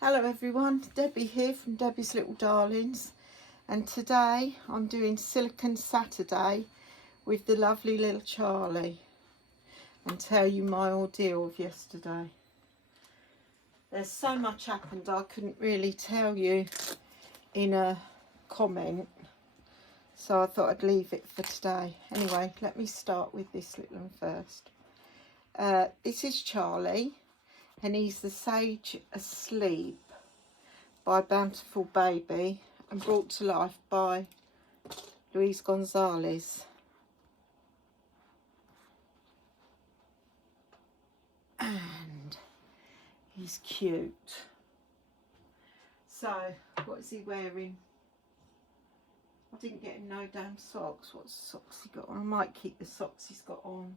Hello everyone, Debbie here from Debbie's Little Darlings, and today I'm doing Silicone Saturday with the lovely little Charlie and tell you my ordeal of yesterday. There's so much happened I couldn't really tell you in a comment, so I thought I'd leave it for today. Anyway, let me start with this little one first. This is Charlie, and he's the Sage Asleep by Bountiful Baby and brought to life by Louise Gonzalez. And he's cute. So, what is he wearing? I didn't get him no damn socks. What socks he got on? I might keep the socks he's got on.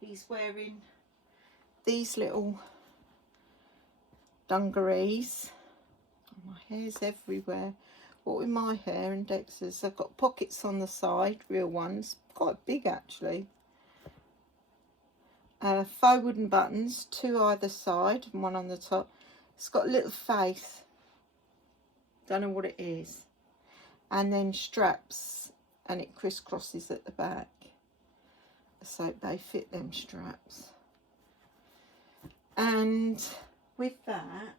He's wearing these little dungarees. Oh, my hair's everywhere. What with my hair and Dexter's, I've got pockets on the side, real ones, quite big actually. Faux wooden buttons, two either side and one on the top. It's got a little face, don't know what it is, and then straps, and it crisscrosses at the back, so they fit them straps. And with that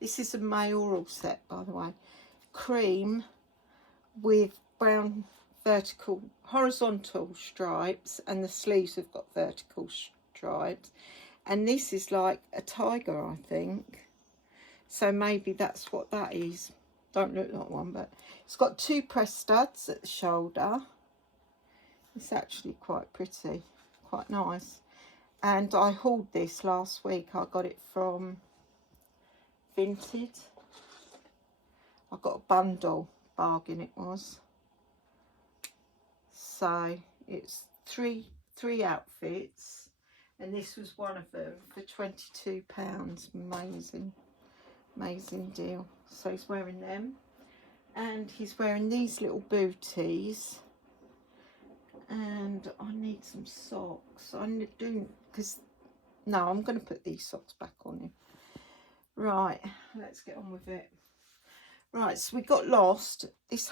this is a mayoral set, by the way, cream with brown horizontal stripes, and the sleeves have got vertical stripes, and this is like a tiger, I think, so maybe that's what that is. Don't look like one, but it's got two press studs at the shoulder. It's actually quite pretty, quite nice. And I hauled this last week. I got it from Vinted. I got a bundle, bargain it was. So it's three outfits, and this was one of them for £22. Amazing deal. So he's wearing them, and he's wearing these little booties. And I need some socks. I'm going to put these socks back on him. Right, let's get on with it. Right, so we got lost. This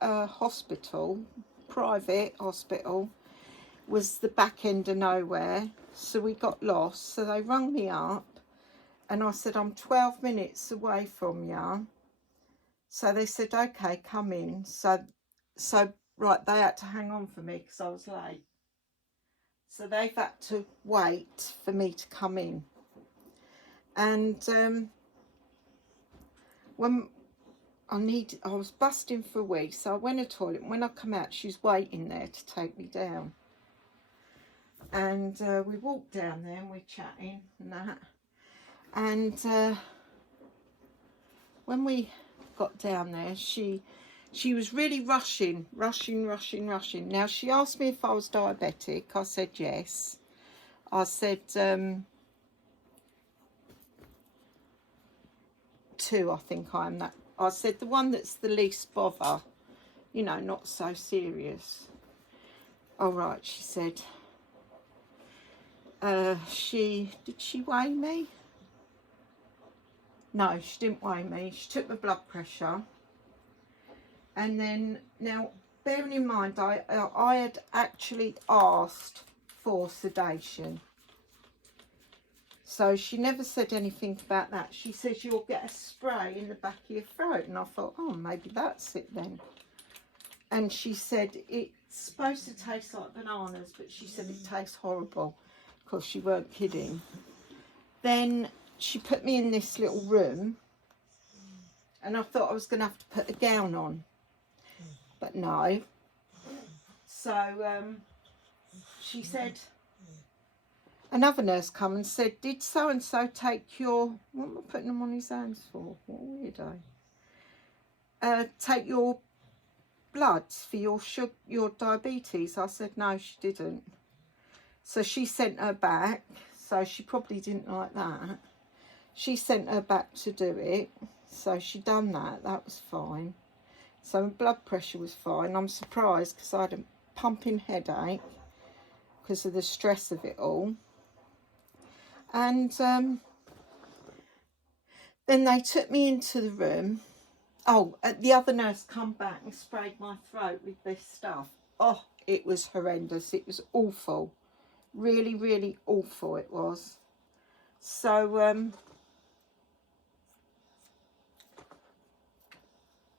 hospital, private hospital, was the back end of nowhere, so we got lost. So they rung me up, and I said, I'm 12 minutes away from you. So they said, okay, come in. So right, they had to hang on for me because I was late. So they've had to wait for me to come in. And when I was busting for a wee, so I went to the toilet, and when I come out, she's waiting there to take me down. And we walked down there, and we're chatting and that. And when we got down there, she was really rushing. Now, she asked me if I was diabetic. I said yes. I said 2, I think I am that. I said the one that's the least bother, you know, not so serious. All right, she said. Did she weigh me? No, she didn't weigh me. She took my blood pressure. And then, now, bearing in mind, I had actually asked for sedation. So she never said anything about that. She says you'll get a spray in the back of your throat. And I thought, oh, maybe that's it then. And she said it's supposed to taste like bananas, but she said it tastes horrible. Of course, she weren't kidding. Then she put me in this little room, and I thought I was going to have to put a gown on. But no. So she said, another nurse come and said, did so-and-so take your, what am I putting them on his hands for? What a weirdo. Take your blood for your diabetes? I said, no, she didn't. So she sent her back. So she probably didn't like that. She sent her back to do it. So she done that. That was fine. So my blood pressure was fine. I'm surprised because I had a pumping headache because of the stress of it all. And Then they took me into the room. Oh, the other nurse come back and sprayed my throat with this stuff. Oh, it was horrendous. It was awful. Really, really awful it was. So,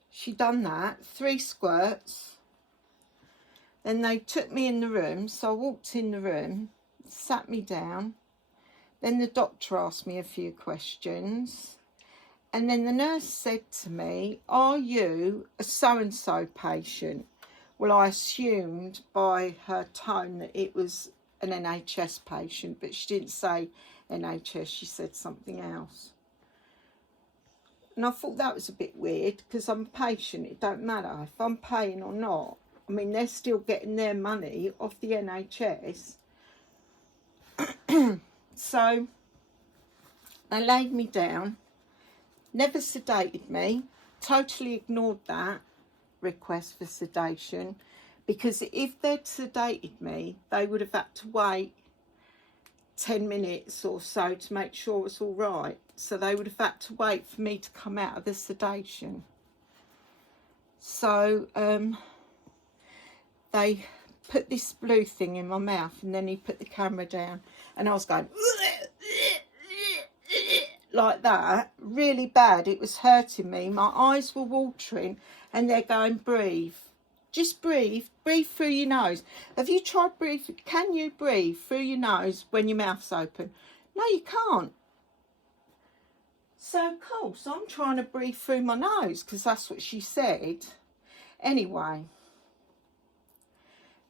she done that. 3 squirts. Then they took me in the room. So I walked in the room, sat me down. Then the doctor asked me a few questions. And then the nurse said to me, "Are you a so-and-so patient?" Well, I assumed by her tone that it was an NHS patient, but she didn't say NHS, she said something else. And I thought that was a bit weird, because I'm a patient, it don't matter if I'm paying or not. I mean, they're still getting their money off the NHS. So they laid me down, never sedated me, totally ignored that request for sedation, because if they'd sedated me, they would have had to wait 10 minutes or so to make sure it was all right. So they would have had to wait for me to come out of the sedation. So they put this blue thing in my mouth, and then he put the camera down, and I was going like that, really bad. It was hurting me. My eyes were watering, and they're going, "Breathe, just breathe through your nose." Have you tried breathing? Can you breathe through your nose when your mouth's open? No, you can't. So of course I'm trying to breathe through my nose, because that's what she said. Anyway,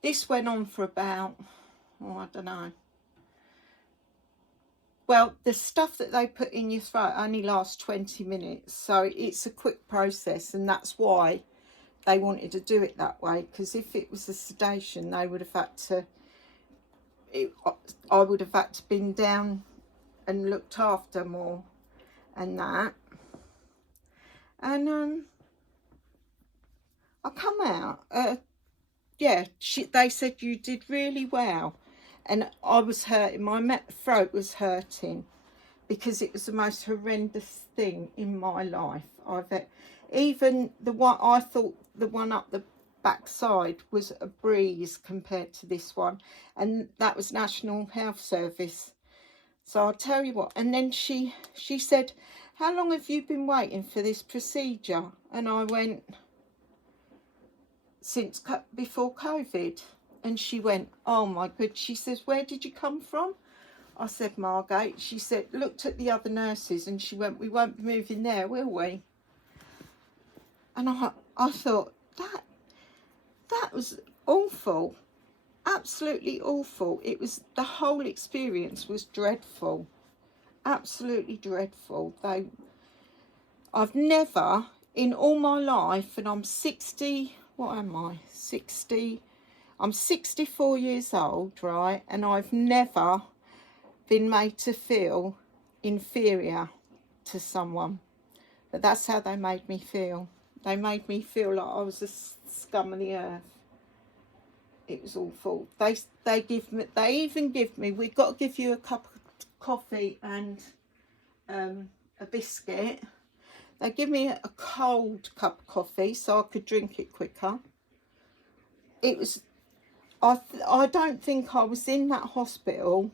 this went on for about, oh, I don't know. Well, the stuff that they put in your throat only lasts 20 minutes. So it's a quick process, and that's why they wanted to do it that way. Because if it was a sedation, they would have had to, I would have had to been down and looked after more and that. And I come out. Yeah, they said you did really well. And I was hurting, my throat was hurting, because it was the most horrendous thing in my life. Even the one, I thought the one up the backside was a breeze compared to this one. And that was National Health Service. So I'll tell you what. And then she said, "How long have you been waiting for this procedure?" And I went, "Since before COVID." And she went, "Oh my good." She says, "Where did you come from?" I said, "Margate." She said, looked at the other nurses, and she went, "We won't be moving there, will we?" And I thought, that was awful. Absolutely awful. It was, the whole experience was dreadful. Absolutely dreadful. I've never, in all my life, and I'm 60, what am I? 60. I'm 64 years old, right? And I've never been made to feel inferior to someone. But that's how they made me feel. They made me feel like I was the scum of the earth. It was awful. They even give me, "We've got to give you a cup of coffee and a biscuit." They give me a cold cup of coffee so I could drink it quicker. It was, I don't think I was in that hospital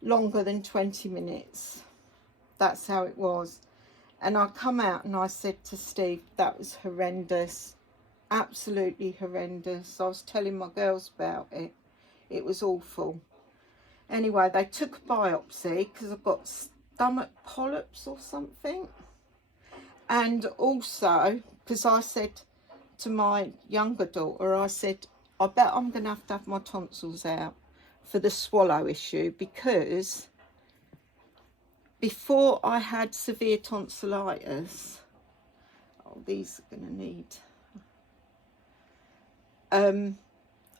longer than 20 minutes. That's how it was. And I come out and I said to Steve, that was horrendous. Absolutely horrendous. I was telling my girls about it. It was awful. Anyway, they took a biopsy because I've got stomach polyps or something. And also, because I said to my younger daughter, I said, "I bet I'm going to have my tonsils out for the swallow issue," because before I had severe tonsillitis, oh, these are going to need,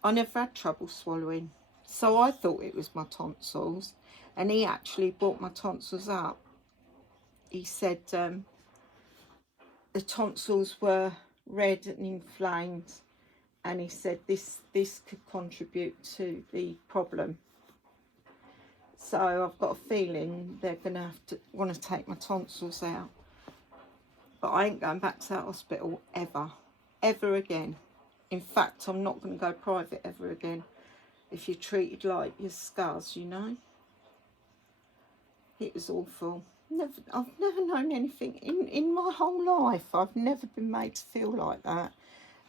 I never had trouble swallowing. So I thought it was my tonsils, and he actually brought my tonsils up. He said the tonsils were red and inflamed, and he said this could contribute to the problem. So I've got a feeling they're going to have to want to take my tonsils out. But I ain't going back to that hospital ever again. In fact, I'm not going to go private ever again if you're treated like your scars, you know. It was awful. I've never known anything in my whole life. I've never been made to feel like that.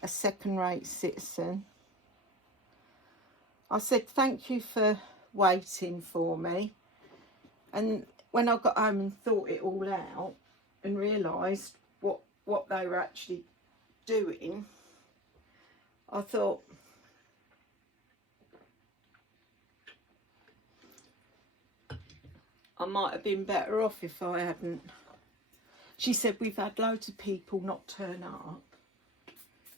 A second-rate citizen. I said thank you for waiting for me. And when I got home and thought it all out and realised what they were actually doing, I thought, I might have been better off if I hadn't. She said we've had loads of people not turn up.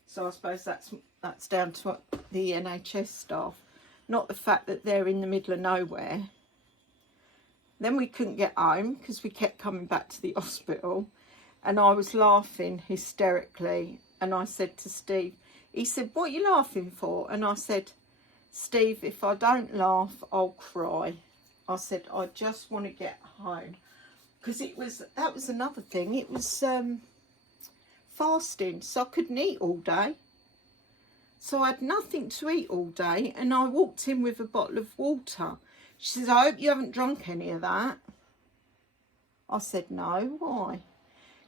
So I suppose that's down to the NHS staff, not the fact that they're in the middle of nowhere. Then we couldn't get home because we kept coming back to the hospital, and I was laughing hysterically. And I said to Steve, he said, "What are you laughing for?" And I said, "Steve, if I don't laugh, I'll cry." I said, "I just want to get home." Because that was another thing. It was fasting, so I couldn't eat all day. So I had nothing to eat all day, and I walked in with a bottle of water. She says, "I hope you haven't drunk any of that." I said, "No, why?"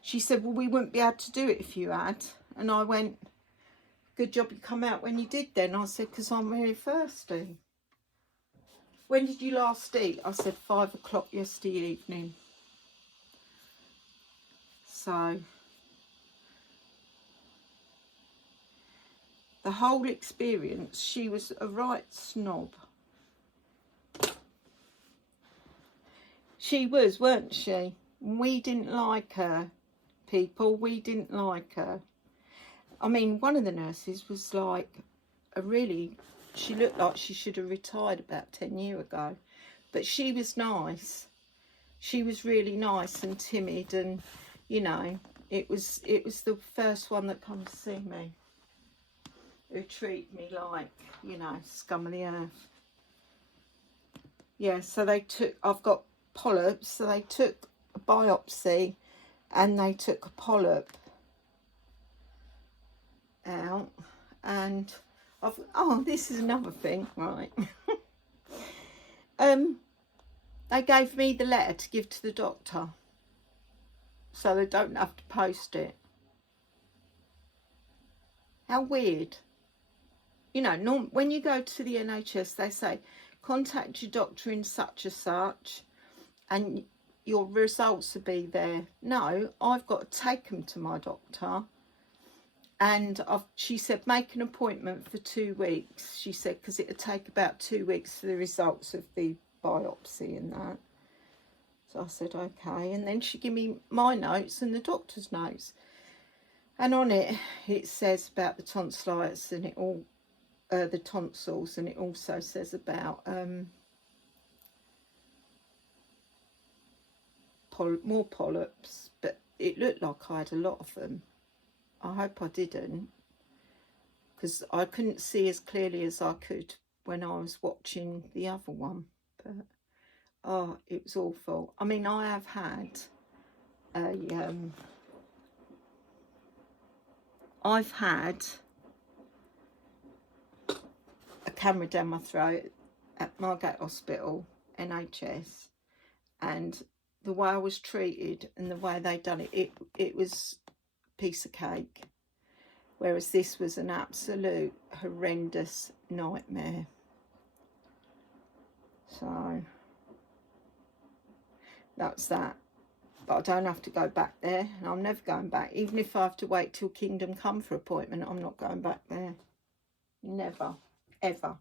She said, "Well, we wouldn't be able to do it if you had." And I went, "Good job you come out when you did then." I said, "Because I'm very thirsty." "When did you last eat?" I said, 5 o'clock yesterday evening. So the whole experience, she was a right snob. She was, weren't she? We didn't like her, people. We didn't like her. I mean, one of the nurses was like she looked like she should have retired about 10 years ago. But she was nice. She was really nice and timid, and, you know, it was the first one that come to see me who treated me like, you know, scum of the earth. Yeah, so I've got polyps, so they took a biopsy and they took a polyp out, and this is another thing, right? They gave me the letter to give to the doctor so they don't have to post it. How weird. You know, when you go to the NHS, they say, contact your doctor in such and such, and your results will be there. No, I've got to take them to my doctor. And she said, make an appointment for 2 weeks. She said, because it'll take about 2 weeks for the results of the biopsy and that. So I said, okay. And then she gave me my notes and the doctor's notes. And on it says about the tonsillitis and the tonsils, and it also says about more polyps, but it looked like I had a lot of them. I hope I didn't, because I couldn't see as clearly as I could when I was watching the other one. But oh, it was awful. I mean, I have had I've had a camera down my throat at Margate Hospital, NHS, and the way I was treated and the way they done it, it was a piece of cake. Whereas this was an absolute horrendous nightmare. So that's that. But I don't have to go back there, and I'm never going back. Even if I have to wait till Kingdom Come for appointment, I'm not going back there. Never, ever.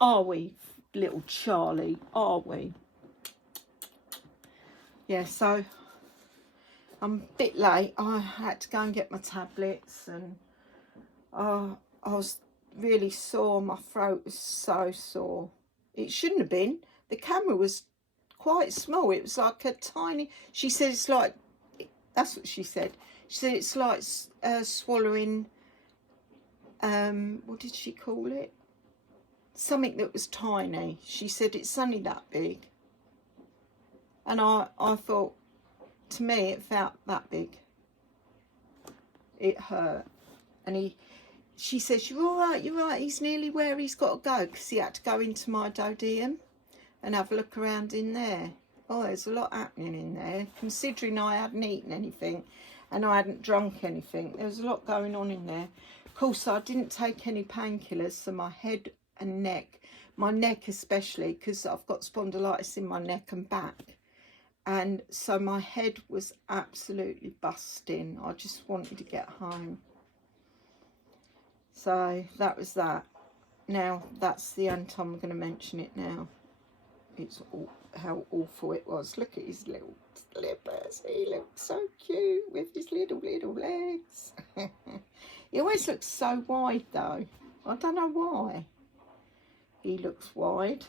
Are we, little Charlie? Are we? Yeah, so I'm a bit late. I had to go and get my tablets, and I was really sore. My throat was so sore. It shouldn't have been. The camera was quite small. It was like a tiny, she said it's like, that's what she said. She said it's like swallowing, what did she call it? Something that was tiny. She said it's only that big. And I thought, to me, it felt that big. It hurt. And she says, you're all right, he's nearly where he's got to go, because he had to go into my duodenum and have a look around in there. Oh, there's a lot happening in there, considering I hadn't eaten anything and I hadn't drunk anything. There was a lot going on in there. Of course, I didn't take any painkillers, so my head and neck, my neck especially, because I've got spondylitis in my neck and back. And so my head was absolutely busting. I just wanted to get home. So that was that. Now, that's the only time I'm going to mention it now. It's how awful it was. Look at his little slippers. He looks so cute with his little legs. He always looks so wide, though. I don't know why. He looks wide.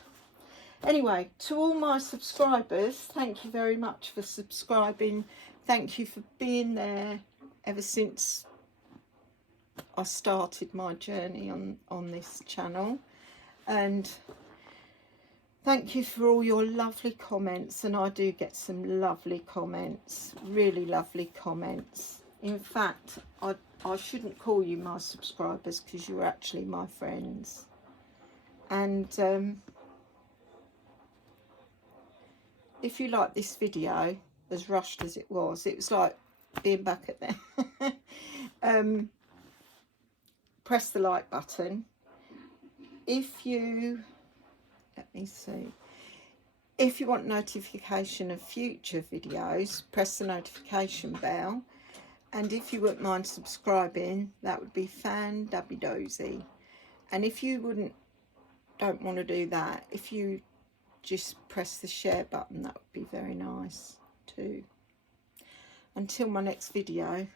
Anyway, to all my subscribers, thank you very much for subscribing. Thank you for being there ever since I started my journey on this channel. And thank you for all your lovely comments. And I do get some lovely comments, really lovely comments. In fact, I shouldn't call you my subscribers, because you're actually my friends. And if you like this video, as rushed as it was like being back at there. Press the like button. If you, let me see, if you want notification of future videos, press the notification bell. And if you wouldn't mind subscribing, that would be fan-dabby-dozy. And if you don't want to do that, if you just press the share button, that would be very nice too. Until my next video,